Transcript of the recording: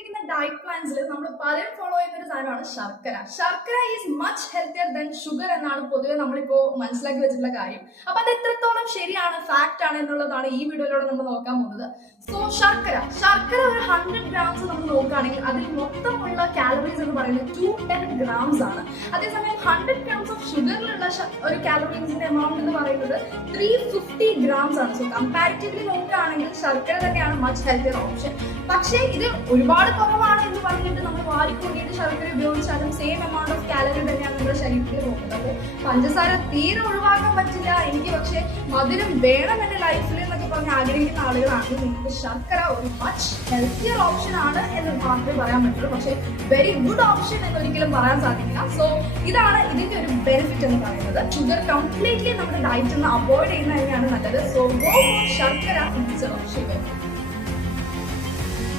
പോയിക്കൊണ്ടിരിക്കുന്ന ഡയറ്റ് പ്ലാൻസിൽ നമ്മൾ പലരും ഫോളോ ചെയ്യുന്ന ഒരു സാധനമാണ് ശർക്കര. Sharkara is much healthier than sugar എന്നാണ് പൊതുവെ നമ്മളിപ്പോ മനസ്സിലാക്കി വെച്ചിട്ടുള്ള കാര്യം. അപ്പൊ അത് എത്രത്തോളം ശരിയാണ്, ഫാക്ട് ആണ് എന്നുള്ളതാണ് ഈ വീഡിയോയിലൂടെ നമ്മൾ നോക്കാൻ പോകുന്നത്. സോ ശർക്കര ഒരു 100 ഗ്രാംസ് നമ്മൾ നോക്കുകയാണെങ്കിൽ അതിൽ മൊത്തമുള്ള കാലറീസ് എന്ന് പറയുന്നത് 210 ഗ്രാംസ് ആണ്. അതേസമയം 100 ഗ്രാംസ് ഓഫ് ഷുഗറിലുള്ള ഒരു കാലറീസിന്റെ എമൗണ്ട് എന്ന് പറയുന്നത് 350 ഗ്രാംസ് ആണ്. സോ കമ്പാരിറ്റീവ്ലി നോക്കുകയാണെങ്കിൽ ശർക്കര തന്നെയാണ് മച്ച് ഹെൽത്തിയർ ഓപ്ഷൻ. പക്ഷേ ഇത് ഒരുപാട് കുറവാണ് എന്ന് പറഞ്ഞിട്ട് നമ്മൾ വാരിക്കൂട്ടിയിട്ട് ശർക്കര ഉപയോഗിച്ചാലും സെയിം എമൗണ്ട് ഓഫ് കാലറി തന്നെയാണ് നമ്മുടെ ശരീരത്തിൽ പോകുന്നത്. അപ്പോൾ പഞ്ചസാര തീരെ ഒഴിവാക്കാൻ പറ്റില്ല, എനിക്ക് പക്ഷേ മധുരം വേണം എന്റെ ലൈഫിൽ എന്നൊക്കെ പറഞ്ഞ് ആഗ്രഹിക്കുന്ന ആളുകളാണെങ്കിൽ നിങ്ങൾക്ക് ശർക്കര ഒരു മച്ച് ഹെൽത്തിയർ ഓപ്ഷൻ ആണ് എന്ന് മാത്രമേ പറയാൻ പറ്റുള്ളൂ. പക്ഷേ വെരി ഗുഡ് ഓപ്ഷൻ എന്നൊരിക്കലും പറയാൻ സാധിക്കില്ല. സോ ഇതാണ് ഇതിന്റെ ഒരു ബെനിഫിറ്റ് എന്ന് പറയുന്നത്. ഷുഗർ കംപ്ലീറ്റ്ലി നമ്മുടെ ഡയറ്റിൽ നിന്ന് അവോയ്ഡ് ചെയ്യുന്നത് തന്നെയാണ് നല്ലത്. സോ ഗോ ഫോർ ശർക്കര ഇൻസ്റ്റെഡ് ഓഫ് ഷുഗർ.